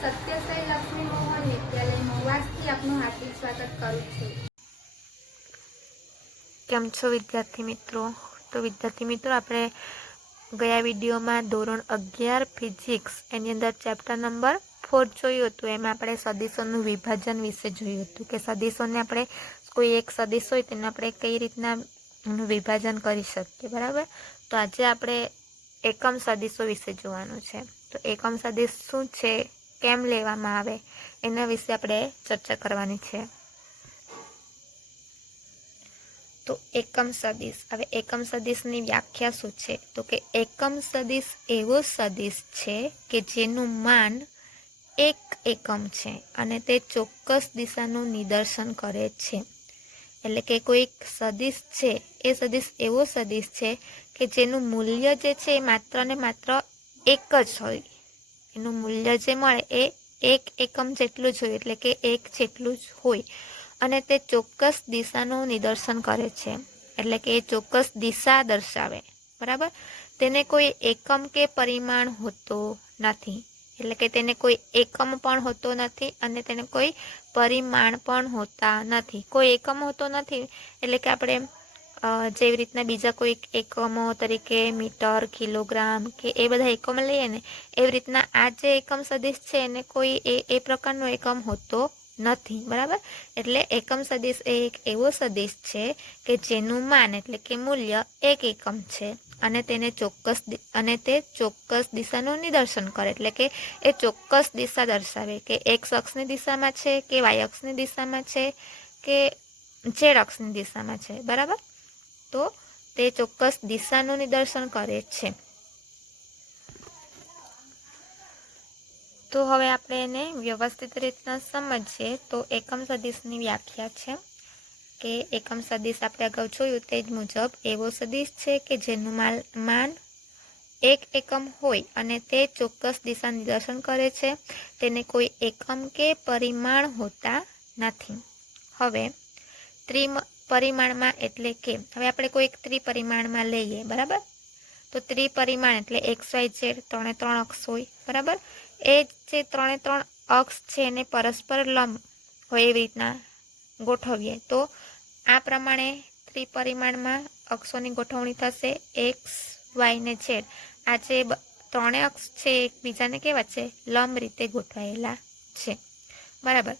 સત્યસાઈ લક્ષ્મી મોહન વિદ્યાલય મોવાસથી આપનું હાર્દિક સ્વાગત કરું છું। કેમ છો વિદ્યાર્થી મિત્રો? તો વિદ્યાર્થી મિત્રો, આપણે ગયા વિડીયોમાં ધોરણ 11 ફિઝિક્સ એની અંદર ચેપ્ટર નંબર 4 જોયું હતું। એમાં આપણે સદિશોનું વિભાજન વિશે જોયું હતું કે સદિશોને આપણે કોઈ એક સદિશ હોય તેને આપણે કઈ રીતના વિભાજન કરી શકીએ, બરાબર। તો આજે આપણે એકમ સદિશો વિશે જોવાનું છે। તો એકમ સદિશ શું છે, કેમ લેવામાં આવે, એના વિશે આપણે ચર્ચા કરવાની છે। તો એકમ સદિશ, હવે એકમ સદિશની વ્યાખ્યા શું છે? તો કે એકમ સદિશ એવો સદિશ છે કે જેનું માન એક એકમ છે અને તે ચોક્કસ દિશાનું નિદર્શન કરે છે। એટલે કે કોઈક સદિશ છે, એ સદિશ એવો સદિશ છે કે જેનું મૂલ્ય જે છે એ માત્ર ને માત્ર એક જ હોય। એનું મૂલ્ય જે મળે એ એક એકમ જેટલું જ હોય, એટલે કે એક જેટલું જ હોય અને તે ચોક્કસ દિશાનું નિદર્શન કરે છે। એટલે કે એ ચોક્કસ દિશા દર્શાવે, બરાબર। તેને કોઈ એકમ કે પરિમાણ હોતો નથી, એટલે કે તેને કોઈ એકમ પણ હોતો નથી અને તેને કોઈ પરિમાણ પણ હોતા નથી। કોઈ એકમ હોતો નથી એટલે કે આપણે જેવી રીતના બીજા કોઈ એકમો તરીકે મીટર, કિલોગ્રામ કે એ બધા એકમ લઈએ ને, એવી રીતના આ જે એકમ સદિશ છે એને કોઈ એ પ્રકારનો એકમ હોતો નથી, બરાબર। એટલે એકમ સદિશ એ એક એવો સદિશ છે કે જેનું માન એટલે કે મૂલ્ય એક એકમ છે અને તે ચોક્કસ દિશાનું નિદર્શન કરે, એટલે કે એ ચોક્કસ દિશા દર્શાવે કે એક્સ અક્ષની દિશામાં છે કે વાય અક્ષની દિશામાં છે કે ઝેડ અક્ષની દિશામાં છે, બરાબર। તો તે ચોક્કસ દિશાનું નિદર્શન કરે છે। તો હવે આપણે એને વ્યવસ્થિત રીતના સમજીએ। તો એકમ સદિશની વ્યાખ્યા છે કે એકમ સદિશ આપણે અગાઉ જોયું તે જ મુજબ એવો સદિશ છે કે જેનું માન એક એકમ હોય અને તે ચોક્કસ દિશા નિદર્શન કરે છે। તેને કોઈ એકમ કે પરિમાણ હોતા નથી। હવે ત્રિપરિમાણમાં એટલે કે હવે આપણે કોઈ ત્રિપરિમાણમાં લઈએ, બરાબર। તો ત્રિપરિમાણ એટલે એક્સ વાય ઝેડ ત્રણે ત્રણ અક્ષ હોય, બરાબર। એ જે ત્રણે ત્રણ અક્ષ છે એને પરસ્પર લંબ હોય એવી રીતના ગોઠવીએ તો આ પ્રમાણે ત્રિપરિમાણમાં અક્ષોની ગોઠવણી થશે। એક્સ, વાય ને ઝેડ આ જે ત્રણે અક્ષ છે એકબીજાને કેવા છે? લંબ રીતે ગોઠવાયેલા છે, બરાબર।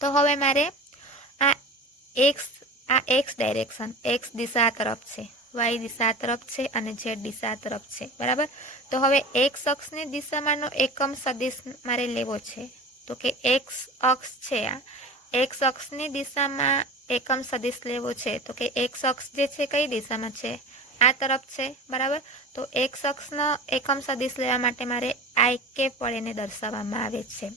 તો હવે મારે આ એક્સ ડાયરેક્શન, એક્સ દિશા તરફ છે, વાય દિશા તરફ છે અને ઝેડ દિશા તરફ છે, બરાબર। તો હવે એક્સ અક્ષની દિશામાંનો એકમ સદિશ મારે લેવો છે। તો કે એક્સ અક્ષ છે, આ એક્સ અક્ષની દિશામાં એકમ સદિશ લેવો છે। તો કે એક્સ અક્ષ જે છે કઈ દિશામાં છે? આ તરફ છે, બરાબર। તો એક્સ અક્ષનો એકમ સદિશ લેવા માટે મારે આઈ કેપ વડે એને દર્શાવવામાં આવે છે।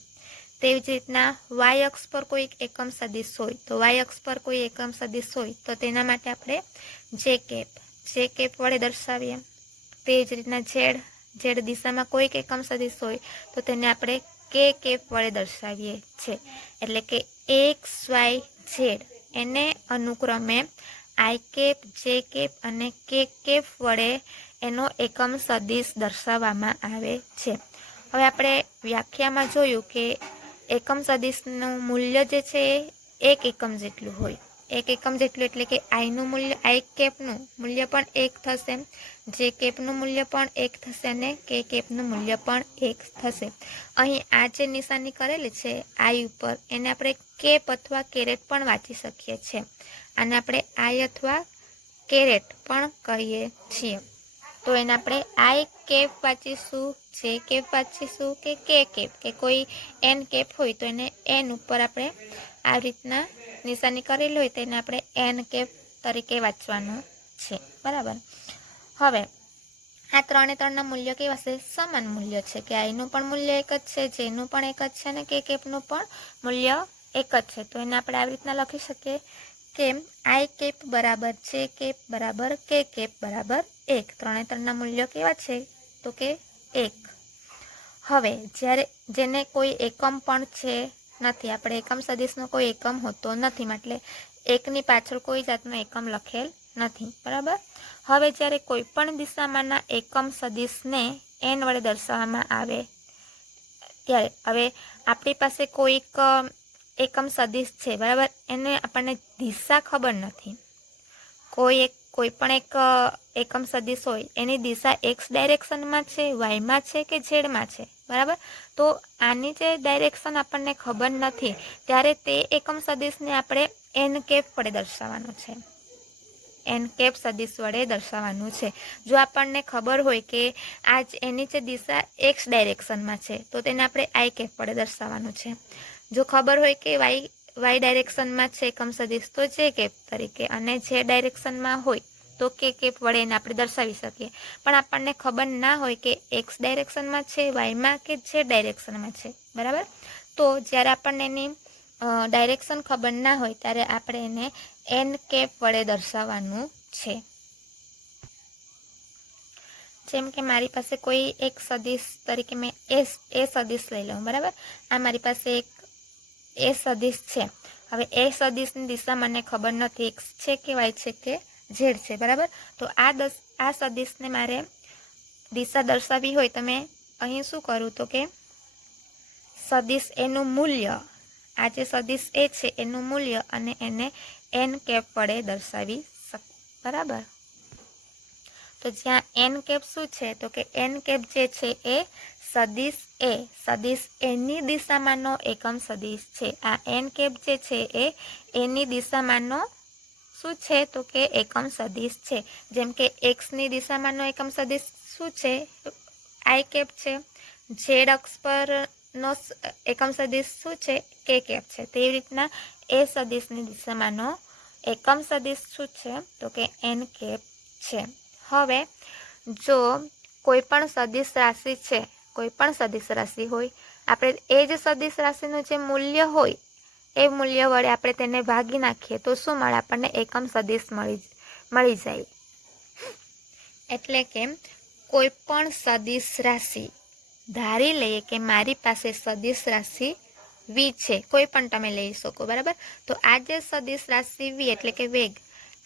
તેવી જ રીતના વાય અક્ષ પર કોઈ એકમ સદિશ હોય, તો વાય અક્ષ પર કોઈ એકમ સદિશ હોય તો તેના માટે આપણે જે કેપ વડે દર્શાવીએ। તેવી જ રીતના ઝેડ દિશામાં કોઈક એકમ સદિશ હોય તો તેને આપણે કે કેપ વડે દર્શાવીએ છીએ। એટલે કે એક્સ, વાય, ઝેડ એને અનુક્રમે આઈ કેપ, જે કેપ અને કે કેપ વડે એનો એકમ સદિશ દર્શાવવામાં આવે છે। હવે આપણે વ્યાખ્યામાં જોયું કે એકમ સદિશનું મૂલ્ય જે છે એ એક એકમ જેટલું હોય। એક એકમ જેટલું એટલે કે આઈનું મૂલ્ય, આઈ કેપનું મૂલ્ય પણ એક થશે, જે કેપનું મૂલ્ય પણ એક થશે અને કે કેપનું મૂલ્ય પણ એક થશે। અહીં આ જે નિશાની કરેલી છે આઈ ઉપર, એને આપણે કેપ અથવા કેરેટ પણ વાંચી શકીએ છીએ। આને આપણે આઈ અથવા કેરેટ પણ કહીએ છીએ। તો એને આપણે આઈ કેપ વાંચીશું, જે કેપ વાંચીશું કે કેપ, કે કોઈ એન કેપ હોય તો એને એન ઉપર આપણે આ રીતના નિશાની કરેલી હોય તો એને આપણે એન કેપ તરીકે વાંચવાનું છે, બરાબર। હવે આ ત્રણના મૂલ્ય કેવા છે? સમાન મૂલ્ય છે કે આઈનું પણ મૂલ્ય એક જ છે, જેનું પણ એક જ છે અને કે કેપનું પણ મૂલ્ય એક જ છે। તો એને આપણે આવી રીતના લખી શકીએ કે આઈ કેપ બરાબર જે કેપ બરાબર કે કેપ બરાબર 1। ત્રણના મૂલ્યો કેવા છે? તો કે 1। હવે જ્યારે જેને કોઈ એકમ પણ છે નથી, આપણે એકમ સદિશનો કોઈ એકમ હોતો નથી, એટલે એકની પાછળ કોઈ જાતનો એકમ લખેલ નથી, બરાબર। હવે જ્યારે કોઈ પણ દિશામાંના એકમ સદિશને એન વડે દર્શાવવામાં આવે ત્યારે હવે આપણી પાસે કોઈક એકમ સદિશ છે, બરાબર, એને આપણને દિશા ખબર નથી. કોઈ પણ એક એકમ સદિશ હોય એની દિશા એક્સ ડાયરેક્શનમાં છે, વાયમાં છે કે ઝેડમાં છે, બરાબર. તો આની જે ડાયરેક્શન આપણને ખબર નથી ત્યારે તે એકમ સદિશને આપણે એન કેપ વડે દર્શાવવાનું છે. એન કેપ સદિશ વડે દર્શાવવાનું છે. જો આપણને ખબર હોય કે આજ એની જે દિશા એક્સ ડાયરેક્શનમાં છે તો તેને આપણે આઈ કેપ વડે દર્શાવવાનું છે. જો ખબર હોય કે વાય ડાયરેક્શનમાં છે એકમ સદિશ તો જે કેપ તરીકે, અને જે ડાયરેક્શનમાં હોય તો કે કેપ વડે એને આપણે દર્શાવી શકીએ. પણ આપણને ખબર ના હોય કે એક્સ ડાયરેક્શનમાં છે, વાયમાં કે જે ડાયરેક્શનમાં છે, બરાબર. તો જ્યારે આપણને એની ડાયરેક્શન ખબર ના હોય ત્યારે આપણે એને એન કેપ વડે દર્શાવવાનું છે. જેમ કે મારી પાસે કોઈ એક સદિશ તરીકે મેં એ સદિશ લઈ લઉં, બરાબર. આ મારી પાસે એક એ સદિશ છે. હવે એ સદિશની દિશા મને ખબર નથી એક્સ છે કે વાય છે કે ઝેડ છે, બરાબર. તો આ સદિશને મારે દિશા દર્શાવવી હોય તો મેં અહીં શું કરું તો કે સદિશ એનું મૂલ્ય, આ જે સદિશ એ છે એનું મૂલ્ય અને એને એન કેપ વડે દર્શાવી શકું, બરાબર. તો જ્યાં એન કેપ શું છે તો કે એન કેપ જે છે એ સદિશ એની દિશામાંનો એકમ સદિશ છે. આ એન કેપ જે છે એ એની દિશામાંનો શું છે તો કે એકમ સદિશ છે. જેમ કે એક્સની દિશામાંનો એકમ સદિશ શું છે, આઈ કેપ છે. ઝેડ અક્ષ પરનો એકમ સદિશ શું છે, કે કેપ છે. તેવી રીતના એ સદિશની દિશામાંનો એકમ સદિશ શું છે તો કે એન કેપ છે. હવે જો કોઈ પણ સદિશ રાશિ છે, કોઈ પણ સદિશ રાશિ હોય, આપણે એ જ સદિશ રાશિનું જે મૂલ્ય હોય એ મૂલ્ય વડે આપણે તેને ભાગી નાખીએ તો શું મળે, આપણને એકમ સદિશ મળી જાય. એટલે કે કોઈ પણ સદિશ રાશિ ધારી લઈએ કે મારી પાસે સદિશ રાશિ વી છે, કોઈ પણ તમે લઈ શકો, બરાબર. તો આ જે સદિશ રાશિ વી એટલે કે વેગ,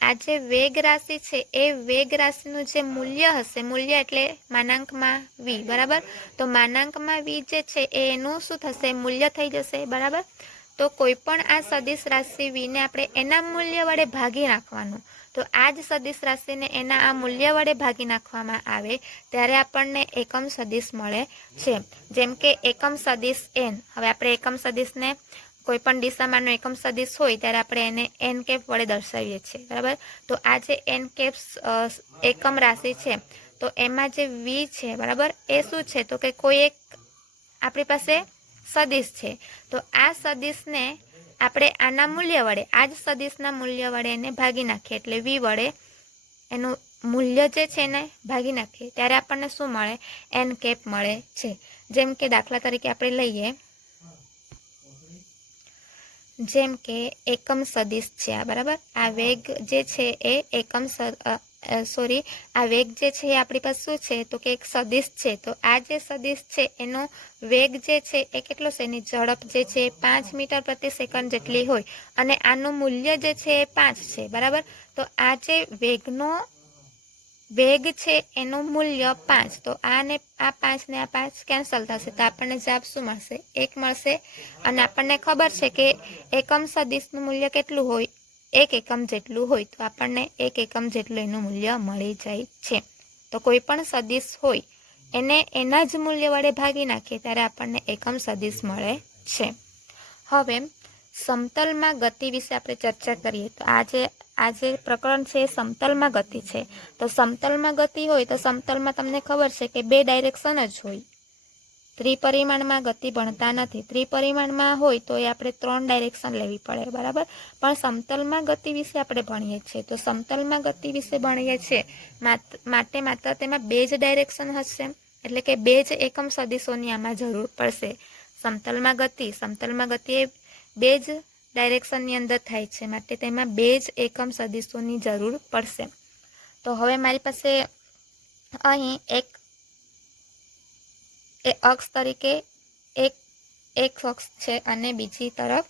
આ જે વેગ રાશિ છે એ વેગ રાશિનું જે મૂલ્ય હશે, મૂલ્ય એટલે માનાંકમાં વી, બરાબર. તો માનાંકમાં વી જે છે એનું શું થશે, મૂલ્ય થઈ જશે, બરાબર. તો કોઈ પણ આ સદિશ રાશિ વીને આપણે એના મૂલ્ય વડે ભાગી નાખવાનું. તો આ જ સદિશ રાશિને એના આ મૂલ્ય વડે ભાગી નાખવામાં આવે ત્યારે આપણને એકમ સદિશ મળે છે. જેમ કે એકમ સદિશ એન, હવે આપણે એકમ સદિશને કોઈ પણ દિશામાંનો એકમ સદિશ હોય ત્યારે આપણે એને એન કેપ વડે દર્શાવીએ છીએ, બરાબર. તો આ જે એન કેપ એકમ રાશિ છે તો એમાં જે વી છે, બરાબર, એ શું છે તો કે કોઈ એક આપણી પાસે સદિશ છે. તો આ સદિશને આપણે આના મૂલ્ય વડે, આ જ સદિશના મૂલ્ય વડે એને ભાગી નાખીએ એટલે વી વડે એનું મૂલ્ય જે છે એને ભાગી નાખીએ ત્યારે આપણને શું મળે, એન કેપ મળે છે. જેમ કે દાખલા તરીકે આપણે લઈએ, જેમ કે એકમ સદિશ છે આ, બરાબર. આ વેગ જે છે એ આ વેગ જે છે એ આપણી પાસે શું છે તો કે એક સદિશ છે. તો આ જે સદિશ છે એનો વેગ જે છે એ કેટલો છે, એની ઝડપ જે છે 5 મીટર પ્રતિ સેકન્ડ જેટલી હોય અને આનું મૂલ્ય જે છે એ 5 છે, બરાબર. તો આ જે વેગ છે એનું મૂલ્ય 5, તો આ 5 ને આ 5 કેન્સલ થશે તો આપણને જવાબ શું મળશે, 1 મળશે. અને આપણને ખબર છે કે એકમ સદિશનું મૂલ્ય કેટલું હોય, 1 એકમ જેટલું હોય, તો આપણને 1 એકમ જેટલું એનું મૂલ્ય મળી જાય છે. તો કોઈ પણ સદિશ હોય એને એના જ મૂલ્ય વડે ભાગી નાખીએ ત્યારે આપણને એકમ સદિશ મળે છે. હવે સમતલમાં ગતિ વિશે આપણે ચર્ચા કરીએ. તો આ જે પ્રકરણ છે એ સમતલમાં ગતિ છે. તો સમતલમાં ગતિ હોય તો સમતલમાં તમને ખબર છે કે 2 ડાયરેક્શન જ હોય. ત્રિપરિમાણમાં ગતિ ભણતા નથી. ત્રિપરિમાણમાં હોય તો એ આપણે 3 ડાયરેક્શન લેવી પડે, બરાબર. પણ સમતલમાં ગતિ વિશે આપણે ભણીએ છીએ. તો સમતલમાં ગતિ વિશે ભણીએ છીએ માટે માત્ર તેમાં 2 જ ડાયરેક્શન હશે, એટલે કે 2 જ એકમ સદિશોની આમાં જરૂર પડશે. સમતલમાં ગતિ એ 2 જ ડાયરેક્શનની અંદર થાય છે માટે તેમાં 2 જ એકમ સદિશોની જરૂર પડશે. તો હવે મારી પાસે અહીં એક અક્ષ તરીકે એક અક્ષ છે અને બીજી તરફ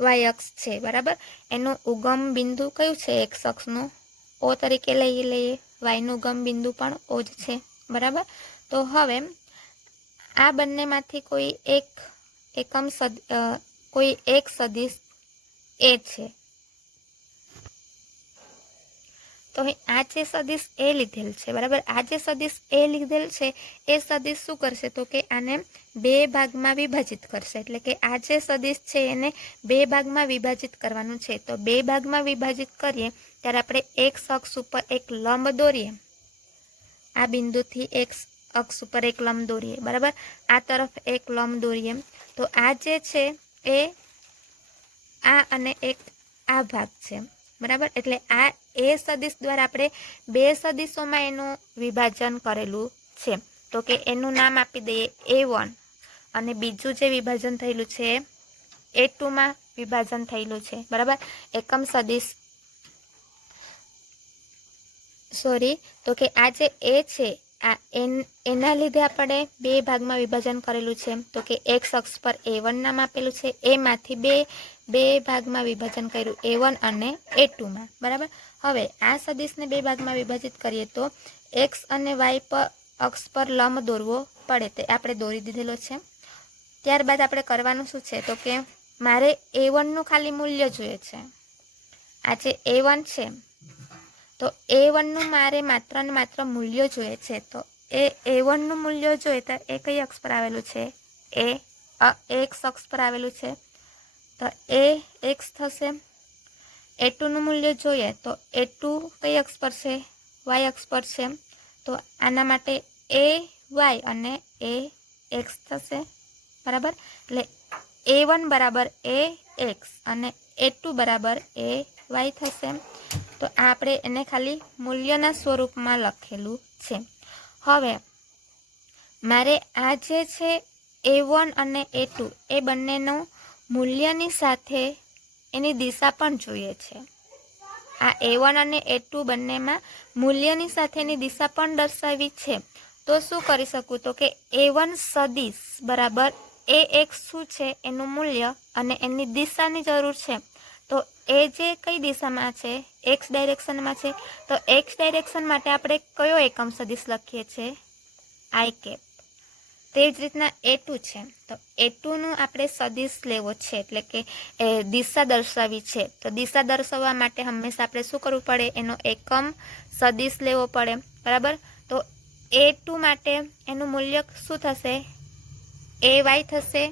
વાય અક્ષ છે, બરાબર. એનું ઉગમ બિંદુ કયું છે, એક્સ અક્ષનું ઓ તરીકે લઈએ. વાયનું ઉગમ બિંદુ પણ ઓ જ છે, બરાબર. તો હવે આ બંનેમાંથી કોઈ એક સદિશ એ છે. તો અહીં આ જે સદિશ એ લીધેલ છે, બરાબર, આ જે સદિશ એ લીધેલ છે એ સદિશ શું કરશે તો કે આને બે ભાગમાં વિભાજિત કરશે. એટલે કે આ જે સદિશ છે એને બે ભાગમાં વિભાજિત કરવાનું છે. તો બે ભાગમાં વિભાજિત કરીએ ત્યારે આપણે એક અક્ષ ઉપર એક લંબ દોરીએ. આ બિંદુથી એક અક્ષ ઉપર એક લંબ દોરીએ, બરાબર, આ તરફ એક લંબ દોરીએ. તો આ જે છે એ આ અને એક આ ભાગ છે, બરાબર. એટલે આ એ સદિશ દ્વારા આપણે બે સદિશોમાં એનું વિભાજન કરેલું છે. તો કે એનું નામ આપી દઈએ A1 અને બીજું જે વિભાજન થયેલું છે A2 માં વિભાજન થયેલું છે, બરાબર. એકમ સદિશ તો કે આ જે એ છે આ એના લીધે આપણે બે ભાગમાં વિભાજન કરેલું છે. તો કે એક અક્ષ પર A1 નામ આપેલું છે, એમાંથી બે ભાગમાં વિભાજન કર્યું A1 અને A2 માં, બરાબર. હવે આ સદિશને બે ભાગમાં વિભાજિત કરીએ તો x અને y પર અક્ષ પર લંબ દોરવો પડે. તે આપણે દોરી દીધેલો છે. ત્યારબાદ આપણે કરવાનું શું છે તો કે મારે A1 નું ખાલી મૂલ્ય જોઈએ છે. આ જે A1 છે તો A1 નું મારે માત્ર ને માત્ર મૂલ્ય જોઈએ છે. તો એ A1 નું મૂલ્ય જોઈએ તો એ કઈ અક્ષ પર આવેલું છે? x અક્ષ પર આવેલું છે. તો એ x થશે. A2 નું મૂલ્ય જોઈએ તો A2 કઈ અક્ષ પર છે? y અક્ષ પર છે. તો આના માટે ay અને ax થશે, બરાબર. એટલે A1 બરાબર ax અને A2 બરાબર ay થશે. તો આપણે એને ખાલી મૂલ્યના સ્વરૂપમાં લખેલું છે. હવે મારે આ જે છે A1 અને A2 એ બંનેનું મૂલ્યની સાથે એની દિશા પણ જોઈએ છે. આ A1 અને A2 બંનેમાં મૂલ્યની સાથેની દિશા પણ દર્શાવી છે. તો શું કરી શકું તો કે A1 સદિશ બરાબર AX શું છે એનું મૂલ્ય અને એની દિશાની જરૂર છે. તો એ જે કઈ દિશામાં છે? x ડાયરેક્શનમાં છે. તો x ડાયરેક્શન માટે આપણે કયો એકમ સદિશ લખીએ છીએ? i cap. તે જ રીતના A2 છે. તો A2 નું આપણે સદિશ લેવો છે, એટલે કે દિશા દર્શાવી છે. તો દિશા દર્શાવવા માટે હંમેશા આપણે શું કરવું પડે? એનો એકમ સદિશ લેવો પડે, બરાબર. તો A2 માટે એનું મૂલ્ય શું થશે? ay થશે,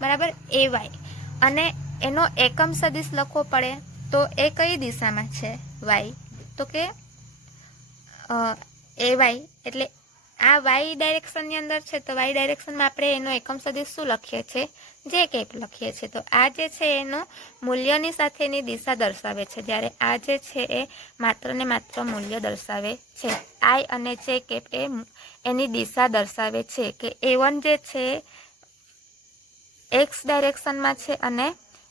બરાબર, ay. અને એનો એકમ સદિશ લખવો પડે તો એ કઈ દિશામાં છે? y. તો કે ay એટલે આ y ડાયરેક્શનની અંદર છે. તો y ડાયરેક્શનમાં આપણે એનો એકમ સદિશ શું લખીએ છીએ? જે કેપ લખીએ છીએ. તો આ જે છે એનું મૂલ્યની સાથેની દિશા દર્શાવે છે, જ્યારે આ જે છે એ માત્ર ને માત્ર મૂલ્ય દર્શાવે છે. i અને જે કેપ એ એની દિશા દર્શાવે છે કે A1 જે છે x ડાયરેક્શનમાં છે અને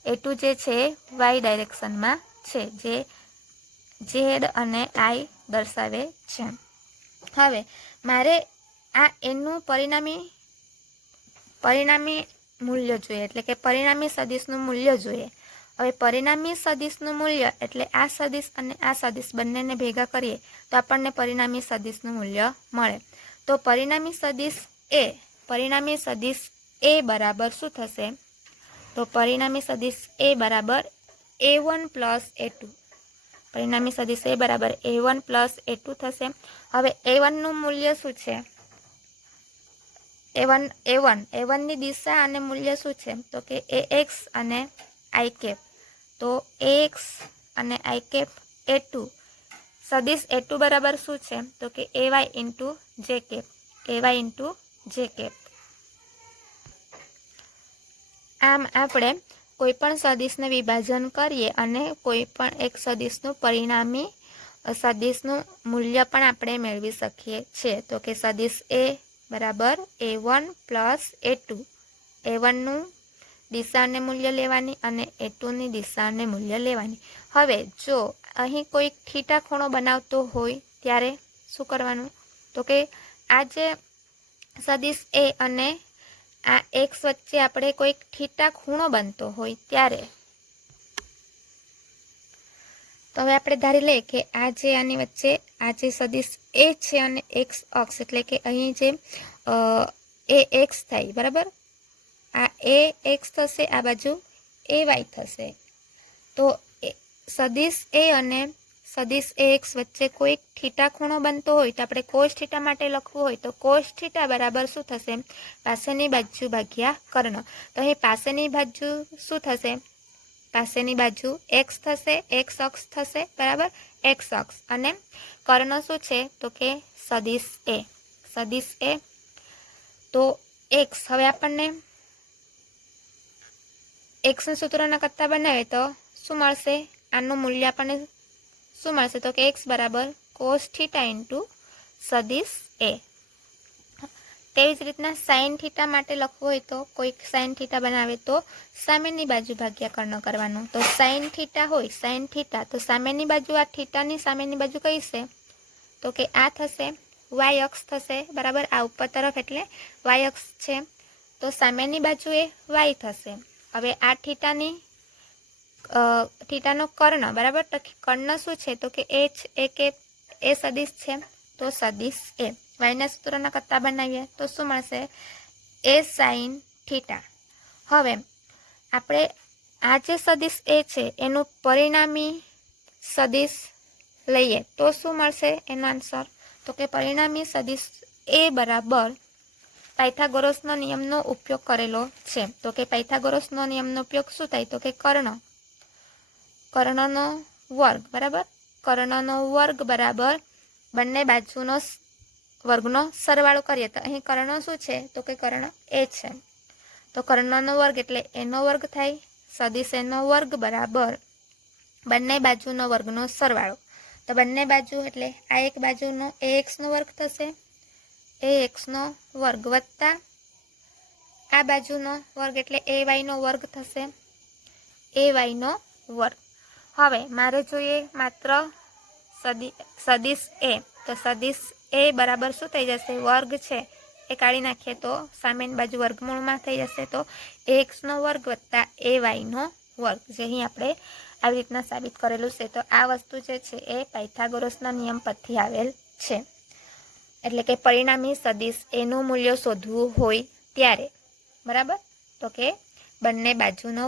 A2 જે છે y ડાયરેક્શનમાં છે, જે z અને i દર્શાવે છે. હવે મારે આ એનું પરિણામી મૂલ્ય જોઈએ, એટલે કે પરિણામી સદિશનું મૂલ્ય જોઈએ. હવે પરિણામી સદિશનું મૂલ્ય એટલે આ સદિશ અને આ સદિશ બંનેને ભેગા કરીએ તો આપણને પરિણામી સદિશનું મૂલ્ય મળે. તો પરિણામી સદિશ એ બરાબર શું થશે? તો પરિણામી સદિશ એ બરાબર A1 પ્લસ A2. પરિણામી સદિશ એ બરાબર A1 પ્લસ A2 થશે. હવે A1 નું મૂલ્ય શું છે? A1 ની દિશા અને મૂલ્ય શું છે? તો કે ax અને i કેપ. તો ax અને i કેપ A2 સદિશ A2 બરાબર શું છે? તો કે ay into j cap. ay into j cap. આમ આપણે કોઈ પણ સદિશને વિભાજન કરીએ અને કોઈ પણ એક સદિશનું પરિણામી સદિશનું મૂલ્ય પણ આપણે મેળવી શકીએ છીએ. તો કે સદિશ A બરાબર A1 પ્લસ A2. A1 નું દિશા અને મૂલ્ય લેવાની અને A2 ની દિશા અને મૂલ્ય લેવાની. હવે જો અહીં કોઈ થીટા ખૂણો બનાવતો હોય ત્યારે શું કરવાનું? તો કે આ જે સદિશ A અને આ x વચ્ચે આપણે કોઈ થીટા ખૂણો બનતો હોય ત્યારે તો હવે આપણે ધારી લઈએ કે આ જે આની વચ્ચે આ જે સદિશ A છે અને x અક્ષ એટલે કે અહીં જે એ એક્સ થાય, બરાબર. આ એ એક્સ થશે, આ બાજુ એ વાય થશે. તો સદિશ એ અને સદિશ એ એક્સ વચ્ચે કોઈ થીટા ખૂણો બનતો હોય તો આપણે કોસ થીટા માટે લખવું હોય તો કોસ થીટા બરાબર શું થશે? પાસેની બાજુ ભાગ્યા કર્ણ. તો અહીં પાસેની બાજુ શું થશે? પાસેની બાજુ એક્સ થશે, એક્સ અક્ષ થશે, બરાબર, એક્સ અક્ષ. અને કર્ણ શું છે? તો કે સદિશ એ. સદિશ એ તો એક્સ. હવે આપણને એક્સના સૂત્રના કરતા બનાવે તો શું મળશે? આનું મૂલ્ય આપણને શું મળશે? તો કે એક્સ બરાબર કોસ થીટા ઇન્ટુ સદિશ એ. તેવી જ રીતના સાઇન થીટા માટે લખવું હોય તો કોઈક સાઇન થીટા બનાવે તો સામેની બાજુ ભાગ્યા કર્ણ કરવાનું. તો સાઇન થીટા હોય, સાઇન થીટા, તો સામેની બાજુ, આ થીટાની સામેની બાજુ કઈ છે? તો કે આ થશે, વાય અક્ષ થશે, બરાબર. આ ઉપર તરફ એટલે વાય અક્ષ છે, તો સામેની બાજુ એ વાય થશે. હવે આ થીટાનો કર્ણ, બરાબર. તો કર્ણ શું છે? તો કે એ સદિશ છે, તો સદિશ એ. વાયના સૂત્રના કરતા બનાવીએ તો શું મળશે? એ સાઇન થીટા. હવે આપણે આ જે સદિશ એ છે એનું પરિણામી સદિશ લઈએ તો શું મળશે એનો આન્સર? તો કે પરિણામી સદિશ એ બરાબર પાયથાગોરસનો નિયમનો ઉપયોગ કરેલો છે. તો કે પાયથાગોરસનો નિયમનો ઉપયોગ શું થાય? તો કે કર્ણનો વર્ગ, બરાબર. કર્ણનો વર્ગ બરાબર બંને બાજુનો વર્ગનો સરવાળો કરીએ તો અહીં કર્ણ શું છે? તો કે કર્ણ એ છે, તો કર્ણનો વર્ગ એટલે એનો વર્ગ થાય. સદિશ એનો વર્ગ બરાબર બંને બાજુનો વર્ગનો સરવાળો. તો બંને બાજુ એટલે આ એક બાજુનો એ એક્સનો વર્ગ થશે, એ એક્સનો વર્ગ વત્તા આ બાજુનો વર્ગ એટલે એ વાયનો વર્ગ થશે, એ વાયનો વર્ગ. હવે મારે જોઈએ માત્ર સદિશ એ. તો સદિશ એ બરાબર શું થઈ જશે? વર્ગ છે એ કાઢી નાખીએ તો સામેની બાજુ વર્ગમૂળમાં થઈ જશે. તો એ એક્સનો વર્ગ વત્તા એ વાયનો વર્ગ, જે અહીં આપણે આવી રીતના સાબિત કરેલું છે. તો આ વસ્તુ જે છે એ પાયથાગોરસના નિયમ પરથી આવેલ છે. એટલે કે પરિણામી સદિશ એનું મૂલ્ય શોધવું હોય ત્યારે, બરાબર. તો કે બંને બાજુનો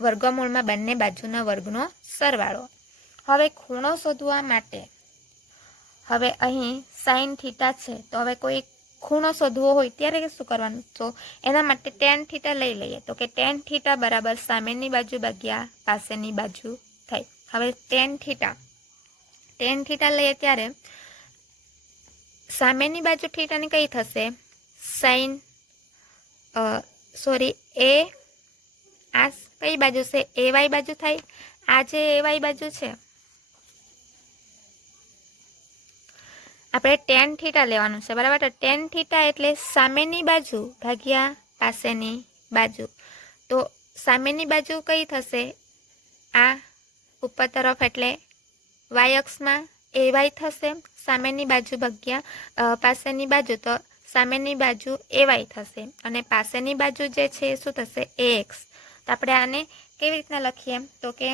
વર્ગમૂળમાં બંને બાજુના વર્ગનો સરવાળો. હવે ખૂણો શોધવા માટે હવે અહીં સાઇન થીટા છે, તો હવે કોઈ ખૂણો શોધવો હોય ત્યારે શું કરવાનું? તો એના માટે ટેન થીટા લઈ લઈએ. તો કે ટેન થીટા બરાબર સામેની બાજુ ભાગ્યા પાસેની બાજુ થાય. હવે ટેન થીટા લઈએ ત્યારે સામેની બાજુ થીટાની કઈ થશે? એ આ કઈ બાજુ છે? એ વાય બાજુ થાય. આ જે એ વાય બાજુ છે આપણે ટેન થીટા લેવાનું છે, બરાબર. તો ટેન થીટા એટલે સામેની બાજુ ભાગ્યા પાસેની બાજુ. તો સામેની બાજુ કઈ થશે? આ ઉપર તરફ એટલે વાય અક્ષમાં એ વાય થશે, સામેની બાજુ ભાગ્યા પાસેની બાજુ, તો સામેની બાજુ એ વાય થશે અને પાસેની બાજુ જે છે શું થશે? એ એક્સ. તો આપણે આને કેવી રીતના લખીએ? તો કે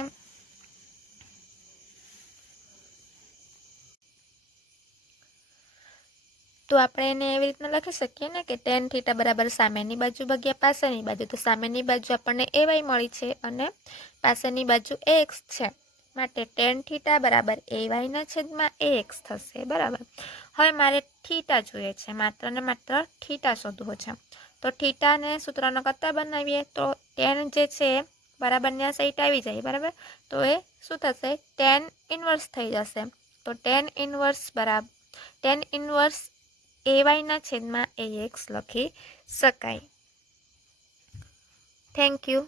આપણે એને એવી રીતના લખી શકીએ ને કે ટેન થીટા બરાબર સામેની બાજુ ભાગ્યા પાસેની બાજુ. તો સામેની બાજુ આપણને એ વાય મળી છે અને પાસેની બાજુ એ એક્સ છે, માટે ટેન થીટા બરાબર એ વાયના છેદમાં એ એક્સ થશે, બરાબર. હવે મારે થીટા જોઈએ છે, માત્ર ને માત્ર થીટા શોધવો છે. તો થીટાને સૂત્રનો કરતા બનાવીએ તો ટેન જે છે બરાબરની આ સાઈડ આવી જાય, બરાબર. તો એ શું થશે? ટેન ઇન્વર્સ થઈ જશે. તો ટેન ઇન્વર્સ એ વાયના છેદમાં એ એક્સ લખી શકાય. Thank you.